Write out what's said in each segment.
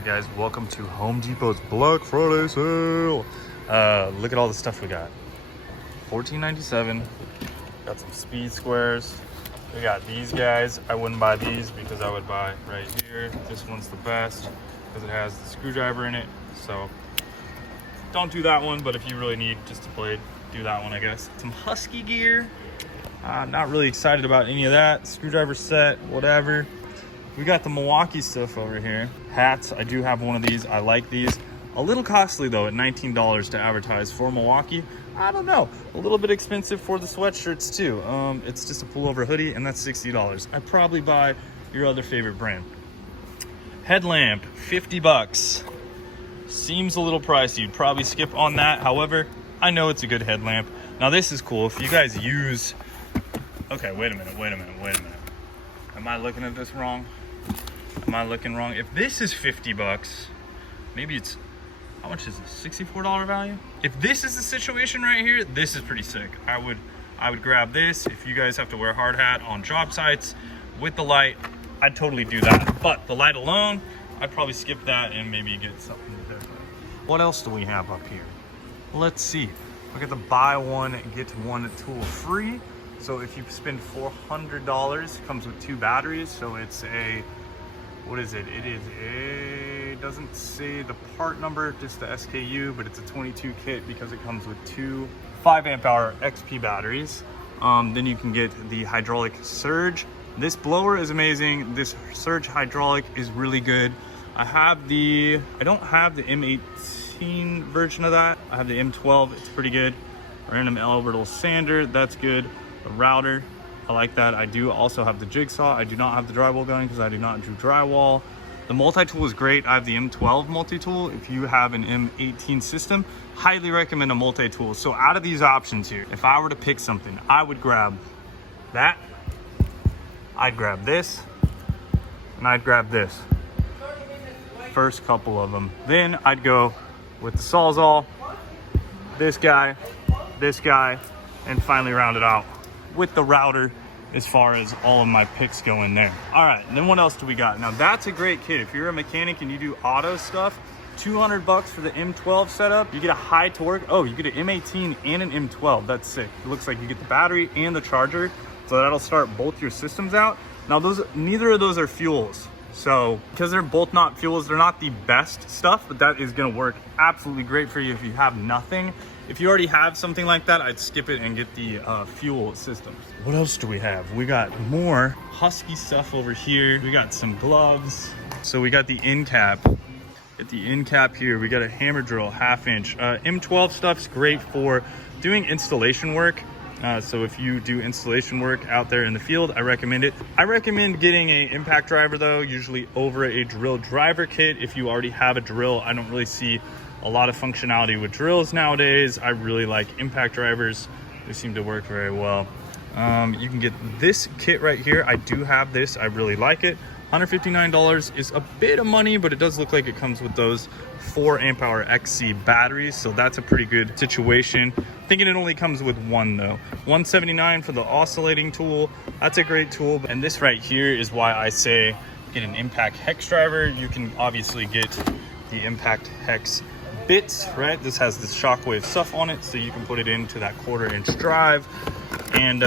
Alright guys, welcome to Home Depot's Black Friday sale. Look at all the stuff we got. $14.97. Got some speed squares. We got these guys. I wouldn't buy these because I would buy right here. This one's the best because it has the screwdriver in it. So don't do that one, but if you really need just a blade, do that one, I guess. Some Husky gear. Not really excited about any of that. Screwdriver set, whatever. We got the Milwaukee stuff over here. Hats, I do have one of these. I like these. A little costly though at $19 to advertise for Milwaukee. I don't know, a little bit expensive for the sweatshirts too. It's just a pullover hoodie and that's $60. I'd probably buy your other favorite brand. Headlamp, 50 bucks. Seems a little pricey. You'd probably skip on that. However, I know it's a good headlamp. Now this is cool. If you guys use, okay, wait a minute. Am I looking at this wrong? Am I looking wrong? If this is 50 bucks, maybe it's, how much is this? $64 value? If this is the situation right here, this is pretty sick. I would grab this. If you guys have to wear a hard hat on job sites with the light, I'd totally do that. But the light alone, I'd probably skip that and maybe get something different. What else do we have up here? Let's see. We got the buy one, get one tool free. So if you spend $400, it comes with 2 batteries. So it's a, what is it? It is a, doesn't say the part number, just the SKU, but it's a 22 kit because it comes with 2 5 amp hour XP batteries. Then you can get the hydraulic surge. This blower is amazing. This surge hydraulic is really good. I don't have the M18 version of that. I have the M12, it's pretty good. Random orbital sander, that's good. The router, I like that. I do also have the jigsaw. I do not have the drywall gun because I do not do drywall. The multi-tool is great. I have the M12 multi-tool. If you have an M18 system, highly recommend a multi-tool. So out of these options here, if I were to pick something, I would grab that, I'd grab this, and I'd grab this. First couple of them. Then I'd go with the Sawzall, this guy, and finally round it out with the router as far as all of my picks go in there. All right, and then what else do we got? Now that's a great kit. If you're a mechanic and you do auto stuff, 200 bucks for the M12 setup. You get a high torque. Oh, you get an M18 and an M12. That's sick. It looks like you get the battery and the charger. So that'll start both your systems out. Now neither of those are fuels. So because they're both not fuels, they're not the best stuff, but that is gonna work absolutely great for you if you have nothing. If you already have something like that, I'd skip it and get the fuel systems. What else do we have? We got more Husky stuff over here. We got some gloves. So we got the end cap. At the end cap here, we got a hammer drill, 1/2 inch. M12 stuff's great for doing installation work. So if you do installation work out there in the field, I recommend it. I recommend getting an impact driver though, usually over a drill driver kit. If you already have a drill, I don't really see a lot of functionality with drills nowadays. I really like impact drivers. They seem to work very well. You can get this kit right here. I do have this, I really like it. $159 is a bit of money, but it does look like it comes with those 4 amp hour XC batteries. So that's a pretty good situation. Thinking it only comes with one though. $179 for the oscillating tool. That's a great tool. And this right here is why I say get an impact hex driver. You can obviously get the impact hex bits, right? This has this shockwave stuff on it, so you can put it into that 1/4 inch drive and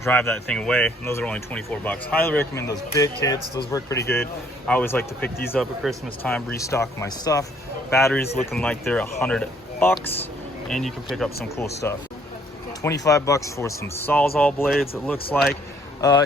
drive that thing away. And those are only 24 bucks. Highly recommend those bit kits. Those work pretty good. I always like to pick these up at Christmas time, restock my stuff. Batteries looking like they're 100 bucks, and you can pick up some cool stuff. 25 bucks for some Sawzall blades, it looks like.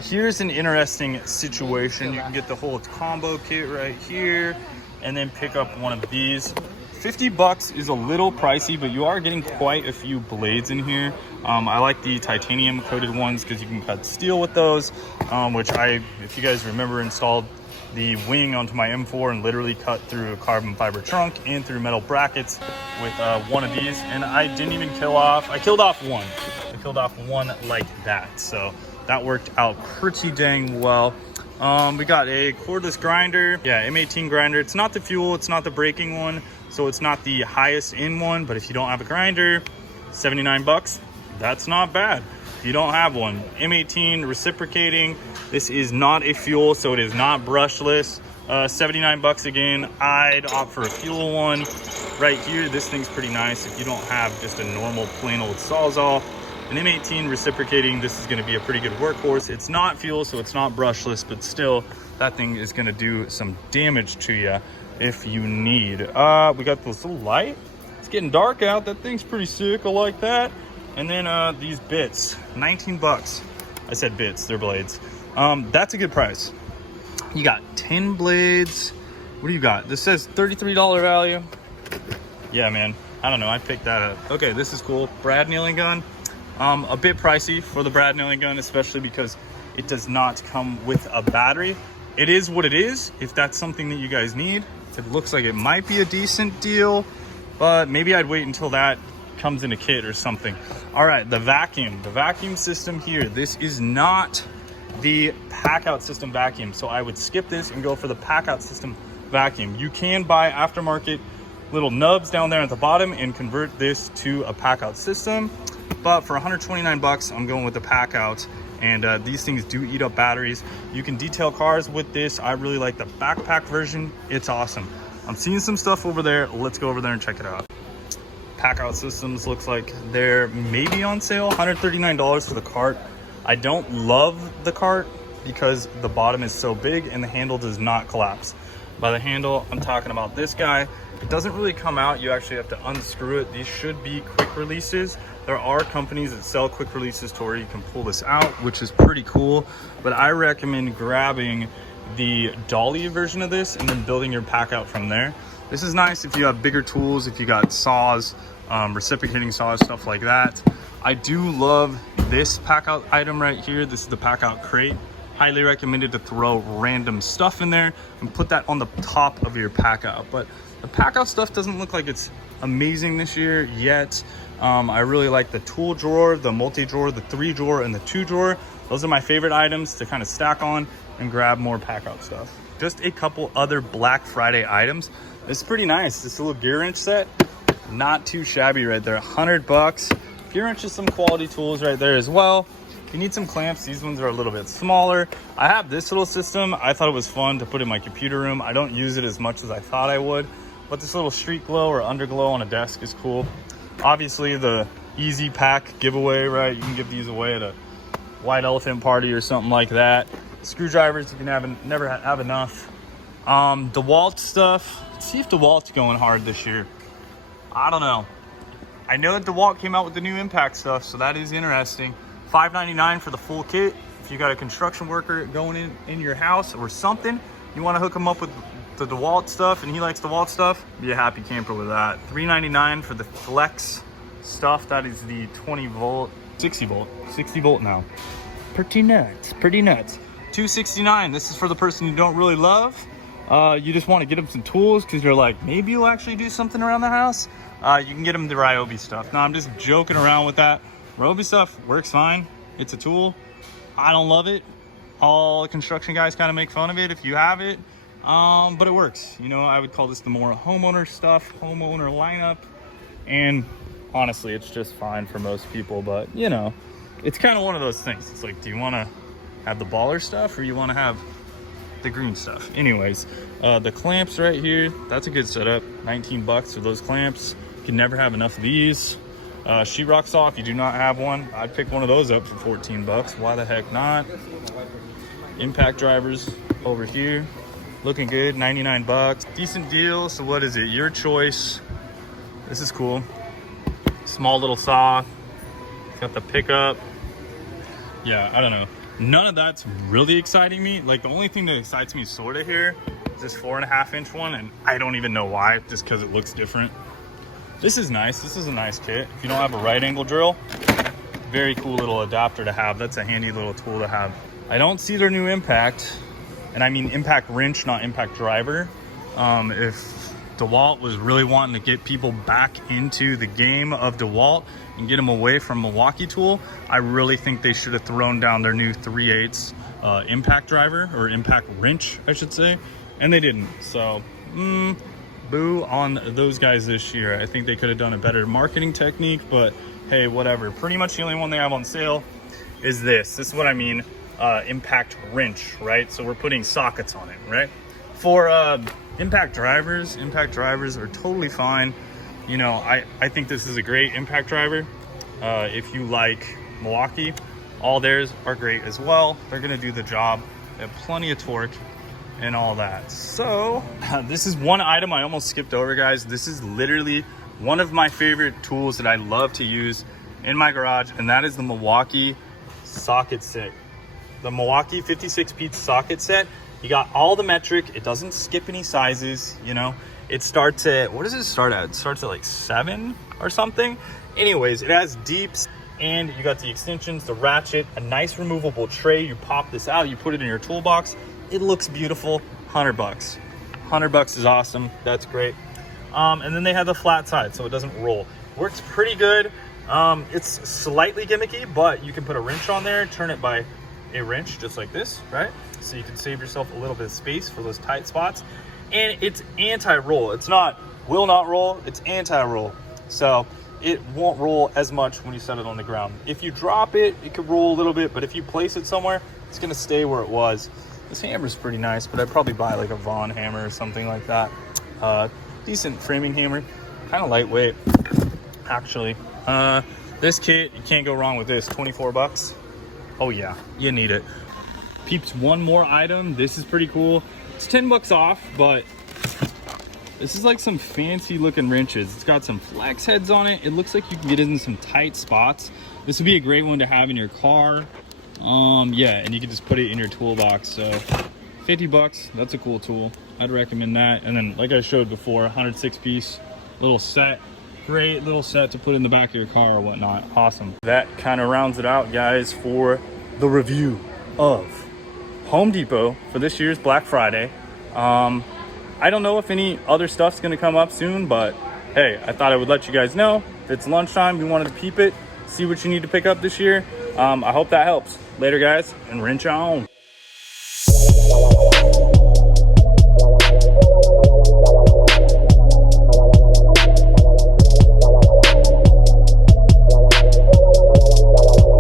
Here's an interesting situation. You can get the whole combo kit right here, and then pick up one of these. 50 bucks is a little pricey, but you are getting quite a few blades in here. I like the titanium coated ones because you can cut steel with those, which if you guys remember, installed the wing onto my M4 and literally cut through a carbon fiber trunk and through metal brackets with one of these. And I didn't even I killed off one. I killed off one like that. So that worked out pretty dang well. We got a cordless grinder. Yeah, M18 grinder. It's not the fuel, it's not the braking one, so it's not the highest end one, but if you don't have a grinder, 79 bucks, that's not bad. If you don't have one. M18 reciprocating. This is not a fuel, so it is not brushless. 79 bucks again. I'd opt for a fuel one right here. This thing's pretty nice if you don't have just a normal plain old Sawzall. An M18 reciprocating, this is going to be a pretty good workhorse. It's not fuel, so it's not brushless, but still, that thing is going to do some damage to you if you need. We got this little light. It's getting dark out. That thing's pretty sick. I like that. And then these bits, 19 bucks. I said bits, they're blades. That's a good price. You got 10 blades. What do you got? This says $33 value. Yeah, man. I don't know. I picked that up. Okay, this is cool. Brad nailing gun. A bit pricey for the Brad nailing gun, especially because it does not come with a battery. It is what it is. If that's something that you guys need, it looks like it might be a decent deal, but maybe I'd wait until that comes in a kit or something. All right, the vacuum system here. This is not the pack out system vacuum, so I would skip this and go for the pack out system vacuum. You can buy aftermarket little nubs down there at the bottom and convert this to a pack out system, but for 129 bucks, I'm going with the pack out. And these things do eat up batteries. You can detail cars with this. I really like the backpack version. It's awesome. I'm seeing some stuff over there. Let's go over there and check it out. Pack out systems looks like they're maybe on sale. $139 for the cart. I don't love the cart because the bottom is so big and the handle does not collapse. By the handle, I'm talking about this guy. It doesn't really come out. You actually have to unscrew it. These should be quick releases. There are companies that sell quick releases to where you can pull this out, which is pretty cool. But I recommend grabbing the dolly version of this and then building your pack out from there. This is nice if you have bigger tools, if you got saws, reciprocating saws, stuff like that. I do love this pack out item right here. This is the pack out crate. Highly recommended to throw random stuff in there and put that on the top of your pack out. But the pack out stuff doesn't look like it's amazing this year yet. I really like the tool drawer, the multi-drawer, the 3-drawer, and the 2-drawer. Those are my favorite items to kind of stack on and grab more pack out stuff. Just a couple other Black Friday items. This is pretty nice. This little gear wrench set, not too shabby right there. 100 bucks. Gear wrench is some quality tools right there as well. If you need some clamps, these ones are a little bit smaller. I have this little system. I thought it was fun to put in my computer room. I don't use it as much as I thought I would, but this little street glow or underglow on a desk is cool. Obviously the easy pack giveaway, right? You can give these away at a white elephant party or something like that. Screwdrivers, you can never have enough. DeWalt stuff. Let's see if DeWalt's going hard this year. I don't know. I know that DeWalt came out with the new impact stuff, so that is interesting. $5.99 for the full kit. If you got a construction worker going in your house or something, you want to hook them up with the DeWalt stuff and he likes DeWalt stuff, be a happy camper with that. $3.99 for the flex stuff. That is the 20 volt, 60 volt now. Pretty nuts. $2.69. This is for the person you don't really love. You just want to get them some tools because you're like, maybe you'll actually do something around the house. You can get them the Ryobi stuff. Now I'm just joking around with that. Ryobi stuff works fine. It's a tool. I don't love it. All the construction guys kind of make fun of it if you have it. But it works. You know, I would call this the more homeowner stuff, homeowner lineup. And honestly, it's just fine for most people. But, you know, it's kind of one of those things. It's like, do you want to have the baller stuff or you want to have the green stuff? Anyways, the clamps right here, that's a good setup. 19 bucks for those clamps. You can never have enough of these. Sheetrock saw, if you do not have one, I'd pick one of those up for 14 bucks. Why the heck not? Impact drivers over here. Looking good, 99 bucks. Decent deal, so what is it? Your choice. This is cool. Small little saw. Got the pickup. Yeah, I don't know. None of that's really exciting me. Like, the only thing that excites me sort of here is this 4.5-inch one, and I don't even know why, just because it looks different. This is nice. This is a nice kit. If you don't have a right angle drill, very cool little adapter to have. That's a handy little tool to have. I don't see their new impact, and I mean impact wrench, not impact driver. If DeWalt was really wanting to get people back into the game of DeWalt and get them away from Milwaukee tool, I really think they should have thrown down their new 3/8 impact driver, or impact wrench, I should say, and they didn't. So, boo on those guys this year. I think they could have done a better marketing technique, but hey, whatever. Pretty much the only one they have on sale is this. This is what I mean, impact wrench, right? So we're putting sockets on it, right? For impact drivers are totally fine. You know, I think this is a great impact driver. If you like Milwaukee, all theirs are great as well. They're gonna do the job. They have plenty of torque and all that. So this is one item I almost skipped over, guys. This is literally one of my favorite tools that I love to use in my garage, and that is the Milwaukee socket set. The Milwaukee 56-piece socket set. You got all the metric. It doesn't skip any sizes, you know. It starts at, what does it start at? It starts at like 7 or something. Anyways, it has deeps, and you got the extensions, the ratchet, a nice removable tray. You pop this out, you put it in your toolbox. It looks beautiful. $100. $100 is awesome. That's great. And then they have the flat side, so it doesn't roll. Works pretty good. It's slightly gimmicky, but you can put a wrench on there, turn it by a wrench just like this, right? So you can save yourself a little bit of space for those tight spots. And it's anti-roll. It's not will not roll, it's anti-roll. So it won't roll as much when you set it on the ground. If you drop it, it could roll a little bit, but if you place it somewhere, it's gonna stay where it was. This hammer's pretty nice, but I'd probably buy like a Vaughn hammer or something like that. Decent framing hammer, kind of lightweight, actually. This kit, you can't go wrong with this. 24 bucks. Oh yeah, you need it. Peeps, one more item. This is pretty cool. It's 10 bucks off, but this is like some fancy looking wrenches. It's got some flex heads on it. It looks like you can get it in some tight spots. This would be a great one to have in your car. Yeah, and you can just put it in your toolbox. So 50 bucks, that's a cool tool. I'd recommend that. And then like I showed before, 106 piece little set. Great little set to put in the back of your car or whatnot. Awesome. That kind of rounds it out, guys, for the review of Home Depot for this year's Black Friday. I don't know if any other stuff's gonna come up soon, but hey, I thought I would let you guys know. If it's lunchtime, we wanted to peep it, see what you need to pick up this year. I hope that helps. Later, guys, and wrench on.